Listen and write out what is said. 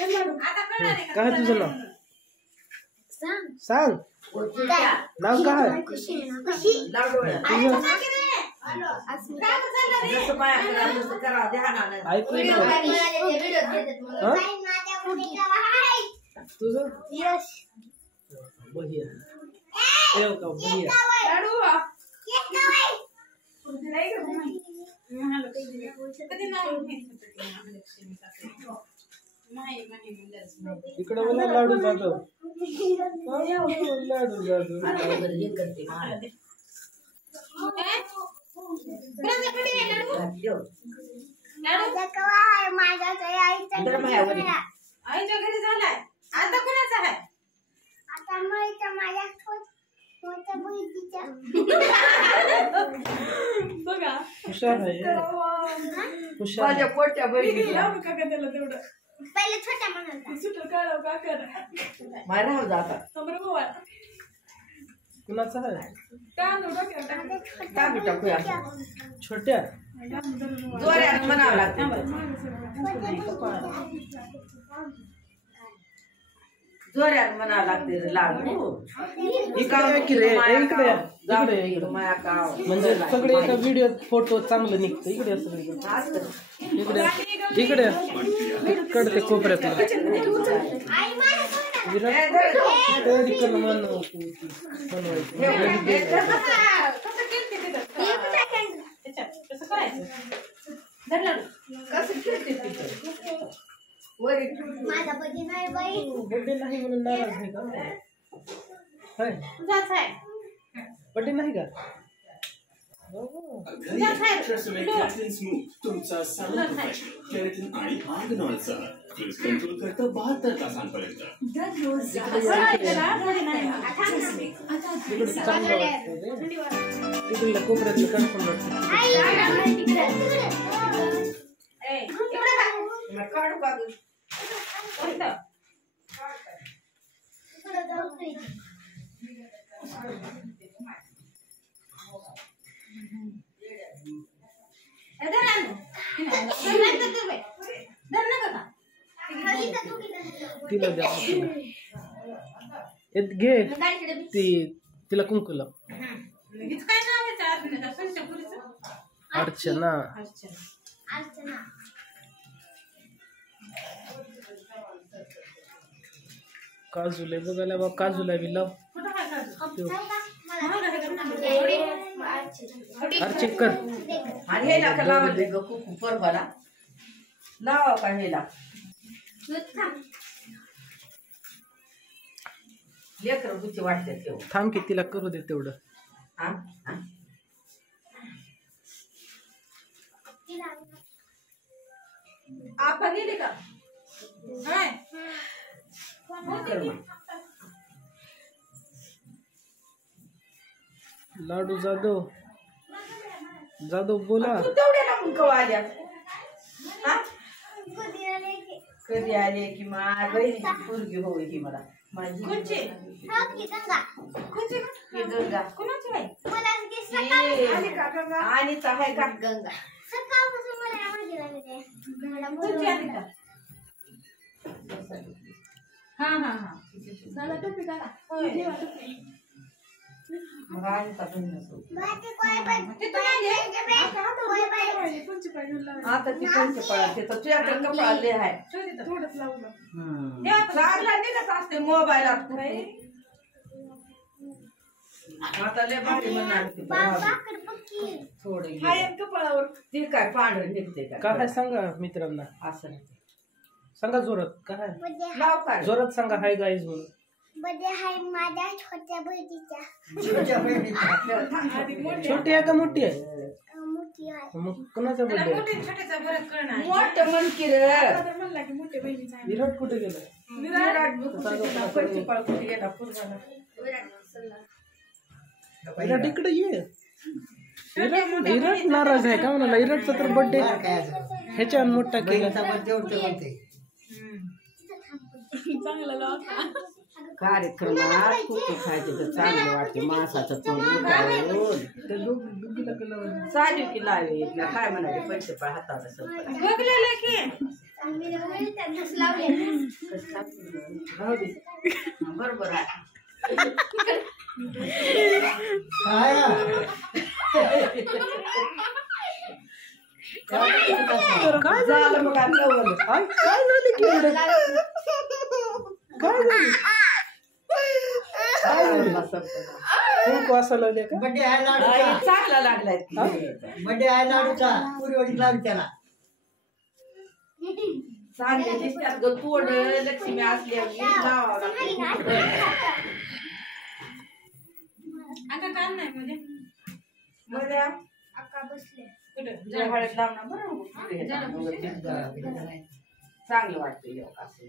काय तुझं नाव सांग नाव काय तुझं यश भैया ठेव का भैया इकडे बोला लाडू जाधव लाडू जाधव आईच्या घरी झालाय आता कोणाचा आहे आता माझ्या मोठ्या बहिणीचा बघा हुशार आहे हुशार माझ्या पोट्या बहिणीला त्याला तेवढं पहिले छोट्या म्हणाल सुटल काढव का कर मारा जाता समोर कुणाचा आहे टाकू टाकूया छोट्या जोरात म्हणावं लागतं जोरात म्हणावं लागते लाडू इकडे की रे इकडे इकडे इकडे माया काव म्हणजे सगळे एका व्हिडिओ फोटो चांगलं निघतं इकडे असं इकडे इकडे कडते कोपऱ्यात बड्डे नाही म्हणून नाराज आहे का बड्डे नाही का तुमचा साधा केराटिन आणि ऑर्गनॉलचा कंट्रोल करतं 72 तासांपर्यंत तिकडल्या कोपऱ्यातलं कन्फर्म काढू काढू तिला द्या घे तिला कुंकू लाव अर्चना काजूला बघायला बा काजूला बी लाव अर्चना कर आणि हे नका लावा दे ग कुकू परवाला लावा का हेला लेकर बुची वाटते तेव्हा थांब की तिला करू दे तेवढं आपण गेले का लाडू जाधव जाधव बोला तेवढ्याला मग कवा आल्या कधी आले की माझ्या बहिणीची पोरगी होई की मला माझी गंगा आणि आहे का गंगा मग आणि का आता ती कोणते पळाले तर तुझ्याकडे कपडाले आहे लागला निघत असते मोबाईलात आता लय भारी म्हणणार थोडं कपडावर ती काय पांढरं निघते काय सांगा मित्रांना असं सांगा जोरात काय लाव काय जोरात सांगा हाय गाईज म्हणून बर्थडे आहे माझ्या छोट्या बहिणीचा छोटी आहे का मोठी आहे मोठी आहे मग कुणाचा बर्थडे मोठं म्हण की रे विराट कुठे गेला विराट भूषणाचा पंचपाळ कुठे गेला पूर्वाला. विराट इकडे ये. विराट नाराज आहे का म्हणाला. विराटचा तर बर्थडे ह्याच्यावर मोठा केला. कार्यक्रमात कुठे खायचे तर चांगले वाटते. मासाचं तोंड चालू की लावे काय म्हणाले पंचपाळ हाताला बरोबर आहे. काय झालं मग आता बोल. काय झालं की एवढं? काय झालं? खूप वासा लावले का? बड्डे आहे लाडूचा. चांगला लागलाय. बड्डे आहे लाडूचा. पुरी लाडू त्याला. चांगले दिसतात ग तोड लक्ष्मी असल्या आता काम नाही म्हणजे बऱ्या अक्का बसले हळद लावणार बरं चांगलं वाटतं